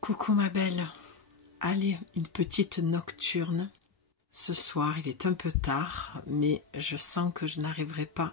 Coucou ma belle, allez, une petite nocturne. Ce soir, il est un peu tard, mais je sens que je n'arriverai pas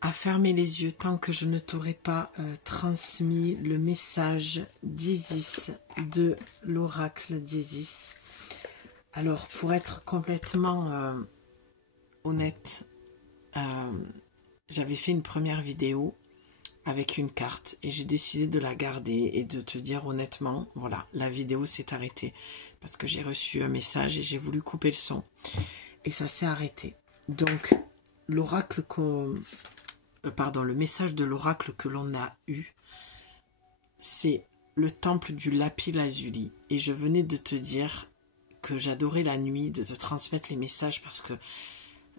à fermer les yeux tant que je ne t'aurai pas transmis le message d'Isis, de l'oracle d'Isis. Alors, pour être complètement honnête, j'avais fait une première vidéo avec une carte et j'ai décidé de la garder et de te dire honnêtement, voilà, la vidéo s'est arrêtée parce que j'ai reçu un message et j'ai voulu couper le son et ça s'est arrêté. Donc l'oracle le message de l'oracle que l'on a eu, c'est le temple du lapis lazuli et je venais de te dire que j'adorais la nuit, de te transmettre les messages parce que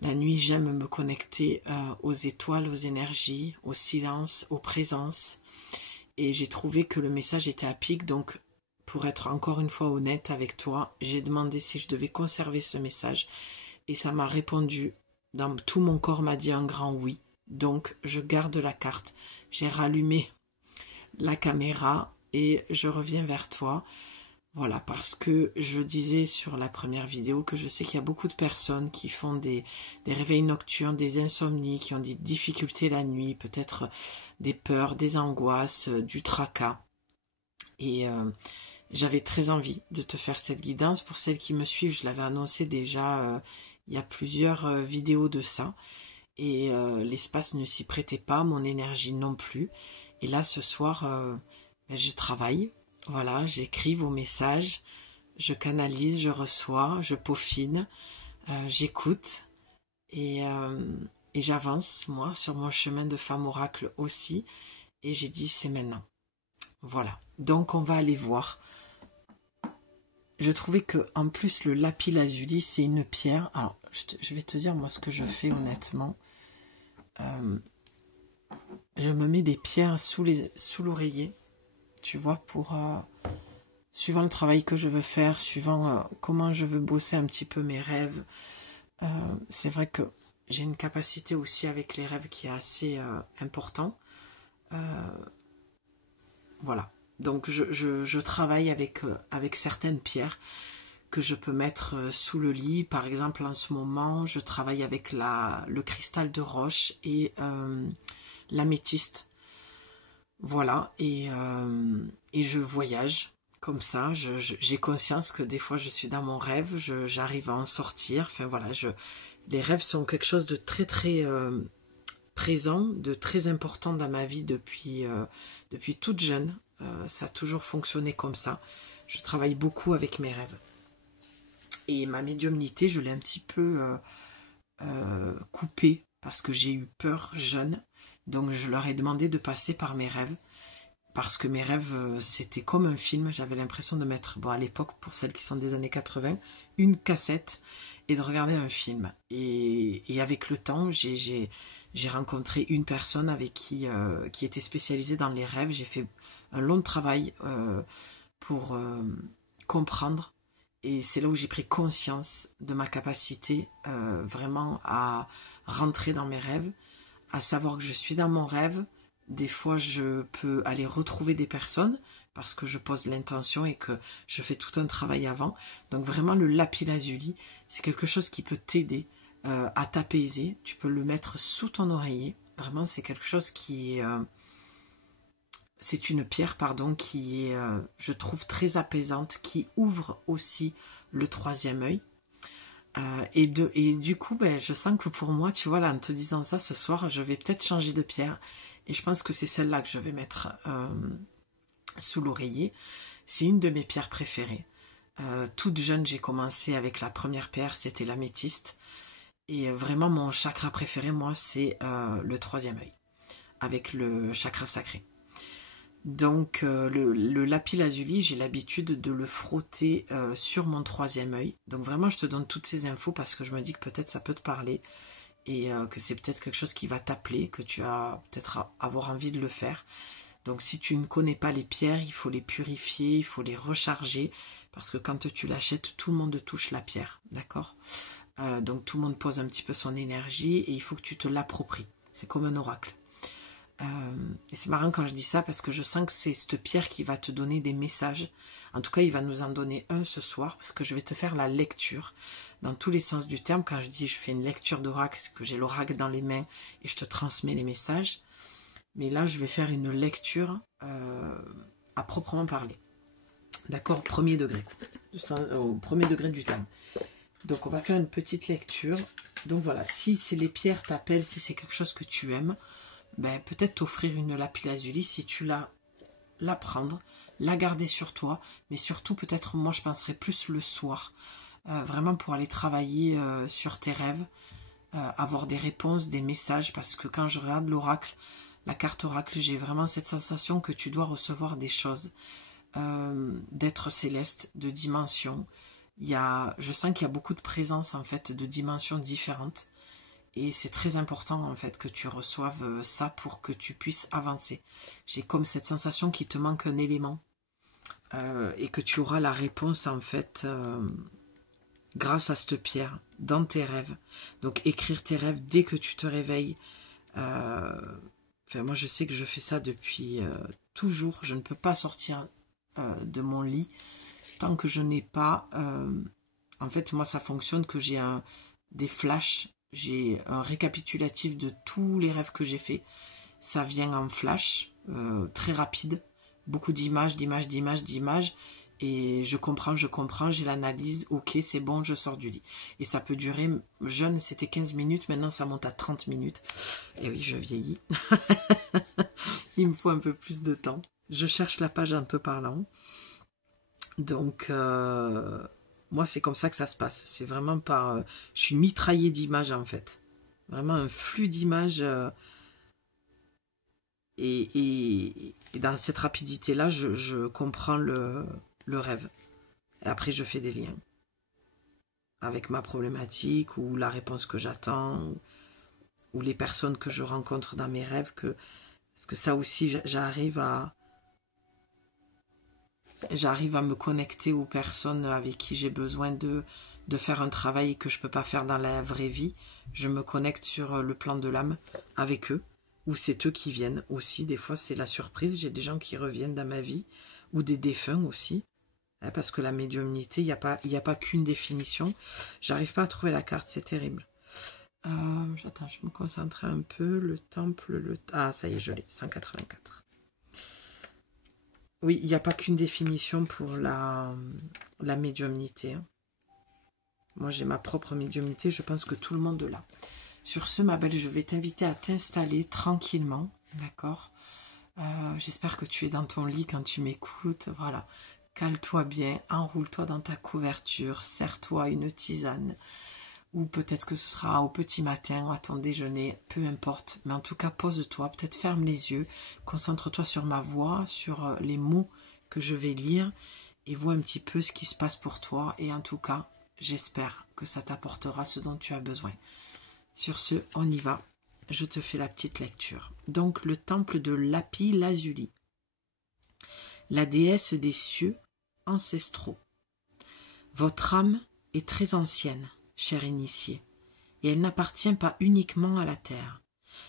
la nuit, j'aime me connecter aux étoiles, aux énergies, au silence, aux présences. Et j'ai trouvé que le message était à pic. Donc, pour être encore une fois honnête avec toi, j'ai demandé si je devais conserver ce message. Et ça m'a répondu, dans tout mon corps m'a dit un grand oui. Donc, je garde la carte. J'ai rallumé la caméra et je reviens vers toi. Voilà, parce que je disais sur la première vidéo que je sais qu'il y a beaucoup de personnes qui font des réveils nocturnes, des insomnies, qui ont des difficultés la nuit, peut-être des peurs, des angoisses, du tracas. Et j'avais très envie de te faire cette guidance. Pour celles qui me suivent, je l'avais annoncé déjà il y a plusieurs vidéos de ça. Et l'espace ne s'y prêtait pas, mon énergie non plus. Et là, ce soir, je travaille. Voilà, j'écris vos messages, je canalise, je reçois, je peaufine, j'écoute et j'avance, moi, sur mon chemin de femme oracle aussi. Et j'ai dit, c'est maintenant. Voilà, donc on va aller voir. Je trouvais que en plus, le lapis lazuli, c'est une pierre. Alors, je vais te dire, moi, ce que je fais honnêtement. Je me mets des pierres sous l'oreiller. Tu vois, pour suivant le travail que je veux faire, suivant comment je veux bosser un petit peu mes rêves. C'est vrai que j'ai une capacité aussi avec les rêves qui est assez important. Voilà. Donc je travaille avec certaines pierres que je peux mettre sous le lit. Par exemple, en ce moment, je travaille avec le cristal de roche et l'améthyste. Voilà, et je voyage comme ça, j'ai conscience que des fois je suis dans mon rêve, j'arrive à en sortir, enfin voilà, les rêves sont quelque chose de très très présent, de très important dans ma vie depuis toute jeune, ça a toujours fonctionné comme ça, je travaille beaucoup avec mes rêves. Et ma médiumnité, je l'ai un petit peu coupée parce que j'ai eu peur jeune. Donc je leur ai demandé de passer par mes rêves, parce que mes rêves, c'était comme un film, j'avais l'impression de mettre, bon à l'époque, pour celles qui sont des années 80, une cassette et de regarder un film. Et avec le temps, j'ai rencontré une personne avec qui était spécialisée dans les rêves, j'ai fait un long travail pour comprendre, et c'est là où j'ai pris conscience de ma capacité vraiment à rentrer dans mes rêves, à savoir que je suis dans mon rêve. Des fois, je peux aller retrouver des personnes parce que je pose l'intention et que je fais tout un travail avant. Donc vraiment, le lapis lazuli, c'est quelque chose qui peut t'aider à t'apaiser. Tu peux le mettre sous ton oreiller. Vraiment, c'est quelque chose qui est... c'est une pierre, pardon, qui est, je trouve, très apaisante, qui ouvre aussi le troisième œil. Et du coup, ben, je sens que pour moi, tu vois, là, en te disant ça, ce soir, je vais peut-être changer de pierre. Et je pense que c'est celle-là que je vais mettre sous l'oreiller. C'est une de mes pierres préférées. Toute jeune, j'ai commencé avec la première pierre, c'était l'améthyste. Et vraiment, mon chakra préféré, moi, c'est le troisième œil, avec le chakra sacré. Donc le lapis lazuli, j'ai l'habitude de le frotter sur mon troisième œil. Donc vraiment, je te donne toutes ces infos parce que je me dis que peut-être ça peut te parler et que c'est peut-être quelque chose qui va t'appeler, que tu vas peut-être avoir envie de le faire. Donc si tu ne connais pas les pierres, il faut les purifier, il faut les recharger parce que quand tu l'achètes, tout le monde touche la pierre, d'accord? Donc tout le monde pose un petit peu son énergie et il faut que tu te l'appropries. C'est comme un oracle. Et c'est marrant quand je dis ça parce que je sens que c'est cette pierre qui va te donner des messages. En tout cas, il va nous en donner un ce soir parce que je vais te faire la lecture dans tous les sens du terme. Quand je dis je fais une lecture d'oracle, c'est que j'ai l'oracle dans les mains et je te transmets les messages. Mais là, je vais faire une lecture à proprement parler. D'accord, premier degré. Au premier degré du terme. Donc, on va faire une petite lecture. Donc, voilà, si c'est les pierres t'appellent, si c'est quelque chose que tu aimes, ben, peut-être t'offrir une lapis-lazuli si tu la prendre, la garder sur toi, mais surtout, peut-être, moi, je penserais plus le soir, vraiment pour aller travailler sur tes rêves, avoir des réponses, des messages, parce que quand je regarde l'oracle, la carte oracle, j'ai vraiment cette sensation que tu dois recevoir des choses, d'êtres célestes, de dimensions. Je sens qu'il y a beaucoup de présence en fait de dimensions différentes et c'est très important en fait que tu reçoives ça pour que tu puisses avancer. J'ai comme cette sensation qu'il te manque un élément et que tu auras la réponse en fait grâce à cette pierre dans tes rêves. Donc écrire tes rêves dès que tu te réveilles. Moi je sais que je fais ça depuis toujours. Je ne peux pas sortir de mon lit tant que je n'ai pas... en fait, moi, ça fonctionne que j'ai des flashs, j'ai un récapitulatif de tous les rêves que j'ai faits. Ça vient en flash, très rapide, beaucoup d'images, et je comprends, j'ai l'analyse, ok, c'est bon, je sors du lit. Et ça peut durer, jeune, c'était 15 minutes, maintenant ça monte à 30 minutes. Et oui, je vieillis. Il me faut un peu plus de temps. Je cherche la page en te parlant. Donc, moi, c'est comme ça que ça se passe. C'est vraiment par... je suis mitraillée d'images, en fait. Vraiment un flux d'images. Et dans cette rapidité-là, je comprends le rêve. Et après, je fais des liens. Avec ma problématique, ou la réponse que j'attends, ou les personnes que je rencontre dans mes rêves. Parce que ça aussi, j'arrive à me connecter aux personnes avec qui j'ai besoin de faire un travail que je ne peux pas faire dans la vraie vie. Je me connecte sur le plan de l'âme avec eux, ou c'est eux qui viennent aussi. Des fois, c'est la surprise. J'ai des gens qui reviennent dans ma vie, ou des défunts aussi. Parce que la médiumnité, il n'y a pas qu'une définition. J'arrive pas à trouver la carte, c'est terrible. Attends, je me concentre un peu. Le temple, ah, ça y est, je l'ai, 184. Oui, il n'y a pas qu'une définition pour la médiumnité. Moi, j'ai ma propre médiumnité. Je pense que tout le monde l'a. Sur ce, ma belle, je vais t'inviter à t'installer tranquillement. D'accord ? J'espère que tu es dans ton lit quand tu m'écoutes. Voilà. Cale-toi bien. Enroule-toi dans ta couverture. Serre-toi une tisane. Ou peut-être que ce sera au petit matin ou à ton déjeuner, peu importe. Mais en tout cas, pose-toi, peut-être ferme les yeux, concentre-toi sur ma voix, sur les mots que je vais lire et vois un petit peu ce qui se passe pour toi. Et en tout cas, j'espère que ça t'apportera ce dont tu as besoin. Sur ce, on y va. Je te fais la petite lecture. Donc, le temple de Lapis-Lazuli. La déesse des cieux ancestraux. Votre âme est très ancienne, cher initié, et elle n'appartient pas uniquement à la terre.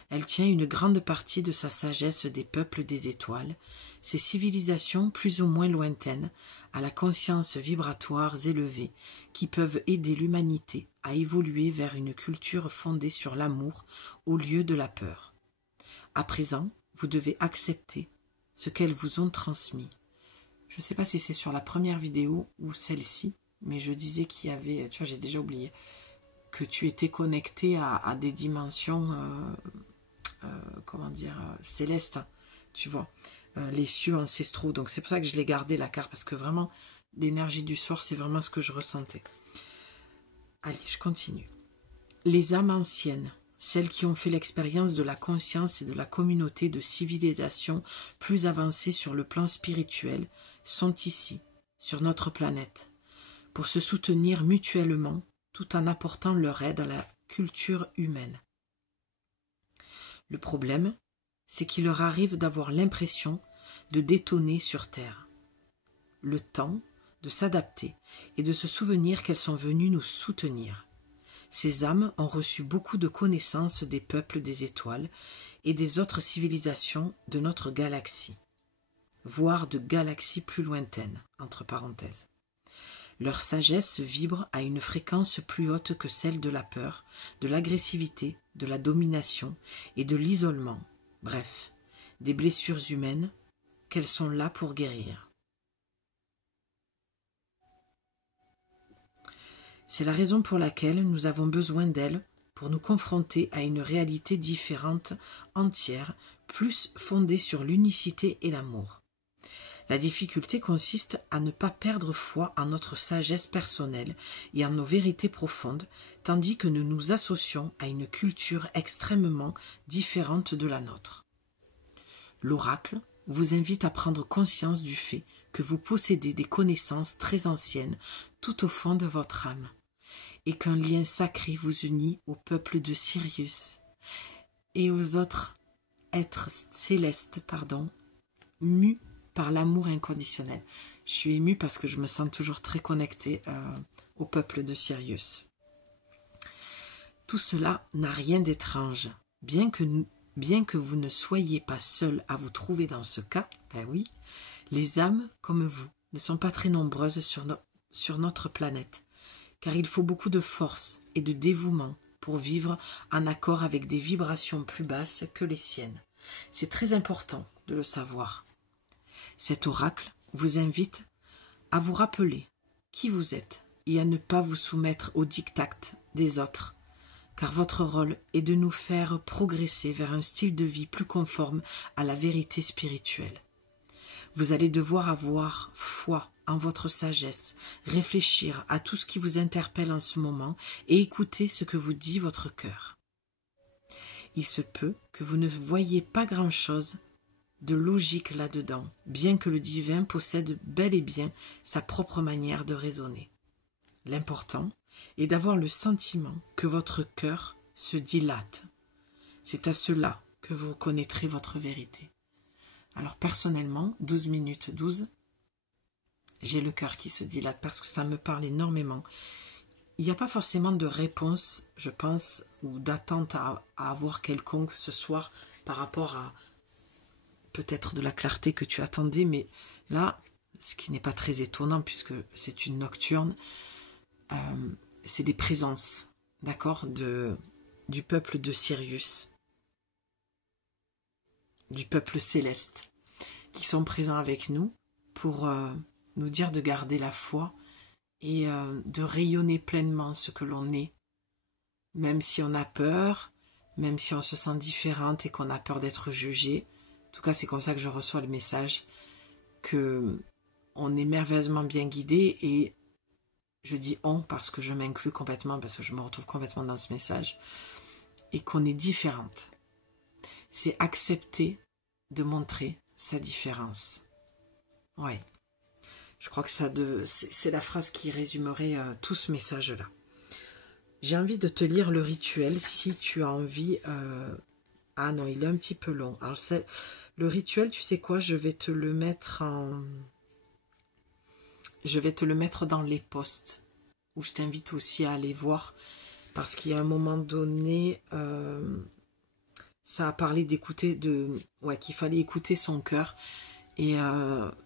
Elle tient une grande partie de sa sagesse des peuples des étoiles, ces civilisations plus ou moins lointaines, à la conscience vibratoire élevée, qui peuvent aider l'humanité à évoluer vers une culture fondée sur l'amour au lieu de la peur. À présent, vous devez accepter ce qu'elles vous ont transmis. Je ne sais pas si c'est sur la première vidéo ou celle-ci, mais je disais qu'il y avait, tu vois, j'ai déjà oublié, que tu étais connecté à des dimensions, comment dire, célestes, tu vois, les cieux ancestraux. Donc c'est pour ça que je l'ai gardé la carte, parce que vraiment, l'énergie du soir, c'est vraiment ce que je ressentais. Allez, je continue. Les âmes anciennes, celles qui ont fait l'expérience de la conscience et de la communauté de civilisation plus avancées sur le plan spirituel, sont ici, sur notre planète, pour se soutenir mutuellement tout en apportant leur aide à la culture humaine. Le problème, c'est qu'il leur arrive d'avoir l'impression de détonner sur Terre. Le temps de s'adapter et de se souvenir qu'elles sont venues nous soutenir. Ces âmes ont reçu beaucoup de connaissances des peuples des étoiles et des autres civilisations de notre galaxie, voire de galaxies plus lointaines, entre parenthèses. Leur sagesse vibre à une fréquence plus haute que celle de la peur, de l'agressivité, de la domination et de l'isolement, bref, des blessures humaines qu'elles sont là pour guérir. C'est la raison pour laquelle nous avons besoin d'elles pour nous confronter à une réalité différente, entière, plus fondée sur l'unicité et l'amour. La difficulté consiste à ne pas perdre foi en notre sagesse personnelle et en nos vérités profondes, tandis que nous nous associons à une culture extrêmement différente de la nôtre. L'oracle vous invite à prendre conscience du fait que vous possédez des connaissances très anciennes tout au fond de votre âme, et qu'un lien sacré vous unit au peuple de Sirius et aux autres êtres célestes, mus par l'amour inconditionnel. Je suis émue parce que je me sens toujours très connectée au peuple de Sirius. Tout cela n'a rien d'étrange, bien que vous ne soyez pas seul à vous trouver dans ce cas, ben oui, les âmes comme vous ne sont pas très nombreuses sur notre planète, car il faut beaucoup de force et de dévouement pour vivre en accord avec des vibrations plus basses que les siennes. C'est très important de le savoir. Cet oracle vous invite à vous rappeler qui vous êtes et à ne pas vous soumettre aux diktats des autres, car votre rôle est de nous faire progresser vers un style de vie plus conforme à la vérité spirituelle. Vous allez devoir avoir foi en votre sagesse, réfléchir à tout ce qui vous interpelle en ce moment et écouter ce que vous dit votre cœur. Il se peut que vous ne voyiez pas grand-chose de logique là-dedans, bien que le divin possède bel et bien sa propre manière de raisonner. L'important est d'avoir le sentiment que votre cœur se dilate. C'est à cela que vous reconnaîtrez votre vérité. Alors personnellement, 12 minutes 12, j'ai le cœur qui se dilate parce que ça me parle énormément. Il n'y a pas forcément de réponse, je pense, ou d'attente à avoir quelconque ce soir par rapport à peut-être de la clarté que tu attendais, mais là, ce qui n'est pas très étonnant puisque c'est une nocturne, c'est des présences, d'accord, du peuple de Sirius, du peuple céleste, qui sont présents avec nous pour nous dire de garder la foi et de rayonner pleinement ce que l'on est, même si on a peur, même si on se sent différente et qu'on a peur d'être jugé. En tout cas, c'est comme ça que je reçois le message, que on est merveilleusement bien guidé, et je dis on parce que je m'inclus complètement, parce que je me retrouve complètement dans ce message, et qu'on est différente. C'est accepter de montrer sa différence. Ouais. Je crois que c'est la phrase qui résumerait tout ce message-là. J'ai envie de te lire le rituel si tu as envie. Ah non, il est un petit peu long. Alors le rituel, tu sais quoi, je vais te le mettre dans les posts, où je t'invite aussi à aller voir, parce qu'il y a un moment donné, ça a parlé qu'il fallait écouter son cœur. Et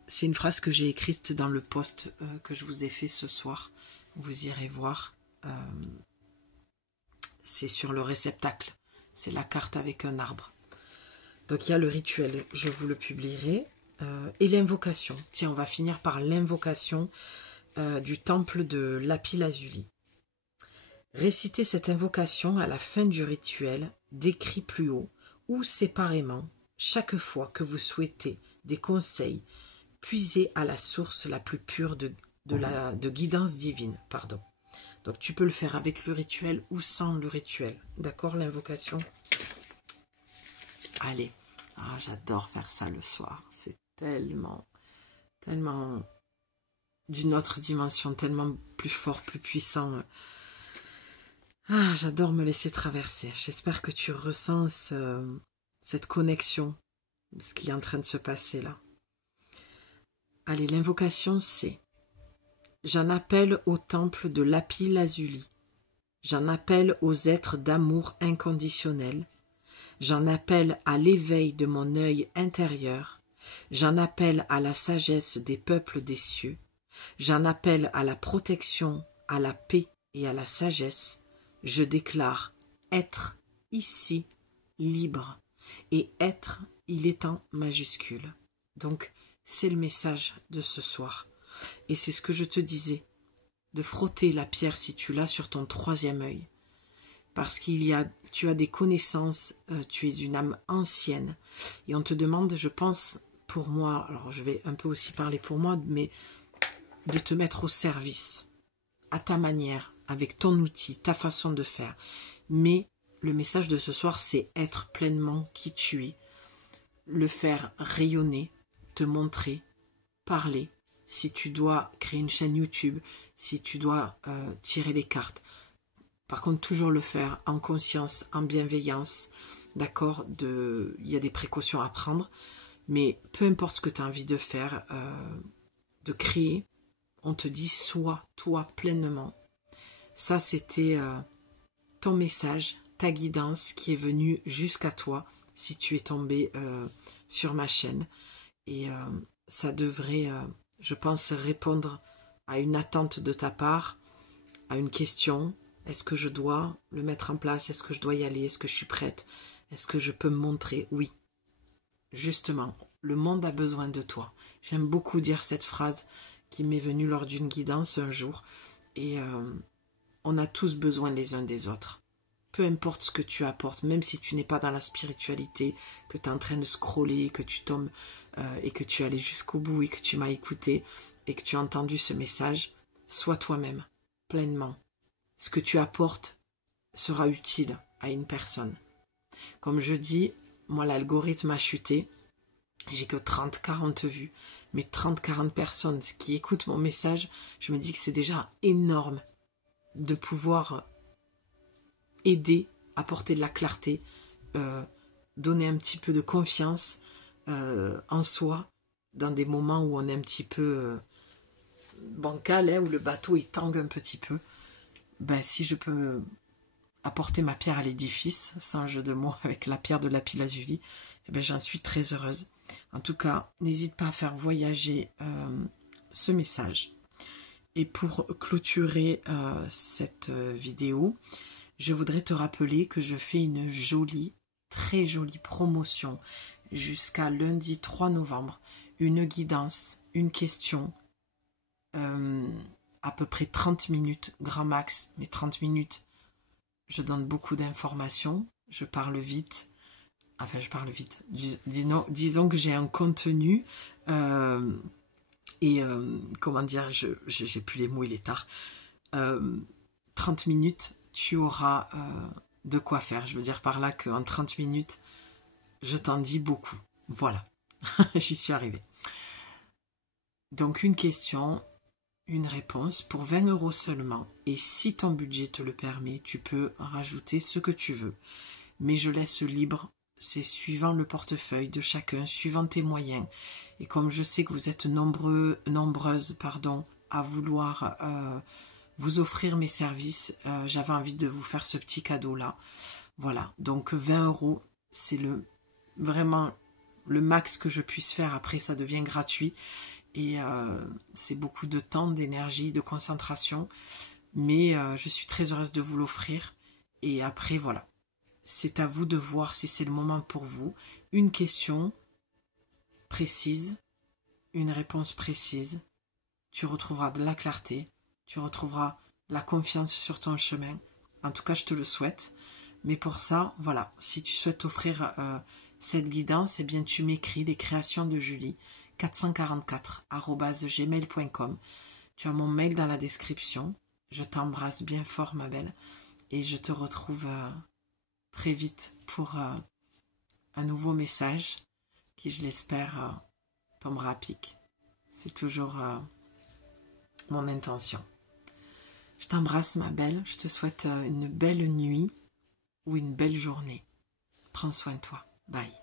c'est une phrase que j'ai écrite dans le post que je vous ai fait ce soir. Vous irez voir. C'est sur le réceptacle. C'est la carte avec un arbre. Donc il y a le rituel, je vous le publierai. Et l'invocation. Tiens, on va finir par l'invocation du temple de Lapis-Lazuli. Récitez cette invocation à la fin du rituel, décrit plus haut, ou séparément, chaque fois que vous souhaitez des conseils, puisez à la source la plus pure de guidance divine. Donc tu peux le faire avec le rituel ou sans le rituel. D'accord, l'invocation? Allez. Ah, j'adore faire ça le soir. C'est tellement d'une autre dimension, tellement plus fort, plus puissant. Ah, j'adore me laisser traverser. J'espère que tu ressens cette connexion, ce qui est en train de se passer là. Allez, l'invocation c'est: j'en appelle au temple de Lapis-Lazuli. J'en appelle aux êtres d'amour inconditionnel. J'en appelle à l'éveil de mon œil intérieur. J'en appelle à la sagesse des peuples des cieux. J'en appelle à la protection, à la paix et à la sagesse. Je déclare être ici libre. Et être, il est en majuscule. Donc, c'est le message de ce soir. Et c'est ce que je te disais, de frotter la pierre si tu l'as sur ton troisième œil. Parce tu as des connaissances, tu es une âme ancienne. Et on te demande, je pense, pour moi, alors je vais un peu aussi parler pour moi, mais de te mettre au service, à ta manière, avec ton outil, ta façon de faire. Mais le message de ce soir, c'est être pleinement qui tu es, le faire rayonner, te montrer, parler. Si tu dois créer une chaîne YouTube, si tu dois tirer les cartes. Par contre, toujours le faire en conscience, en bienveillance, d'accord, il y a des précautions à prendre, mais peu importe ce que tu as envie de faire, de créer, on te dit sois toi pleinement. Ça, c'était ton message, ta guidance qui est venue jusqu'à toi si tu es tombé sur ma chaîne. Et ça devrait, je pense, répondre à une attente de ta part, à une question. Est-ce que je dois le mettre en place? Est-ce que je dois y aller? Est-ce que je suis prête? Est-ce que je peux me montrer? Oui. Justement, le monde a besoin de toi. J'aime beaucoup dire cette phrase qui m'est venue lors d'une guidance un jour. Et on a tous besoin les uns des autres. Peu importe ce que tu apportes, même si tu n'es pas dans la spiritualité, que tu es en train de scroller, que tu tombes et que tu es allé jusqu'au bout et que tu m'as écouté et que tu as entendu ce message, sois toi-même, pleinement. Ce que tu apportes sera utile à une personne. Comme je dis, moi l'algorithme a chuté, j'ai que 30-40 vues, mais 30-40 personnes qui écoutent mon message, je me dis que c'est déjà énorme de pouvoir aider, apporter de la clarté, donner un petit peu de confiance en soi dans des moments où on est un petit peu bancal, où le bateau il tangue un petit peu. Ben, si je peux apporter ma pierre à l'édifice, sans jeu de mots, avec la pierre de lapis-lazuli, eh ben, j'en suis très heureuse. En tout cas, n'hésite pas à faire voyager ce message. Et pour clôturer cette vidéo, je voudrais te rappeler que je fais une jolie, très jolie promotion jusqu'à lundi 3 novembre. Une guidance, une question, à peu près 30 minutes, grand max, mais 30 minutes. Je donne beaucoup d'informations, je parle vite. Enfin, je parle vite. Disons que j'ai un contenu comment dire, j'ai plus les mots, il est tard. 30 minutes, tu auras de quoi faire. Je veux dire par là qu'en 30 minutes, je t'en dis beaucoup. Voilà, j'y suis arrivée. Donc, une question, une réponse pour 20 € seulement. Et si ton budget te le permet, tu peux rajouter ce que tu veux. Mais je laisse libre, c'est suivant le portefeuille de chacun, suivant tes moyens. Et comme je sais que vous êtes nombreuses à vouloir vous offrir mes services, j'avais envie de vous faire ce petit cadeau-là. Voilà, donc 20 €, c'est vraiment le max que je puisse faire. Après, ça devient gratuit. Et c'est beaucoup de temps, d'énergie, de concentration. Mais je suis très heureuse de vous l'offrir. Et après, voilà. C'est à vous de voir si c'est le moment pour vous. Une question précise, une réponse précise. Tu retrouveras de la clarté. Tu retrouveras de la confiance sur ton chemin. En tout cas, je te le souhaite. Mais pour ça, voilà. Si tu souhaites offrir cette guidance, eh bien, tu m'écris les créations de Julie. 444@gmail.com. Tu as mon mail dans la description. Je t'embrasse bien fort, ma belle. Et je te retrouve très vite pour un nouveau message qui, je l'espère, tombera à pic. C'est toujours mon intention. Je t'embrasse, ma belle. Je te souhaite une belle nuit ou une belle journée. Prends soin de toi. Bye.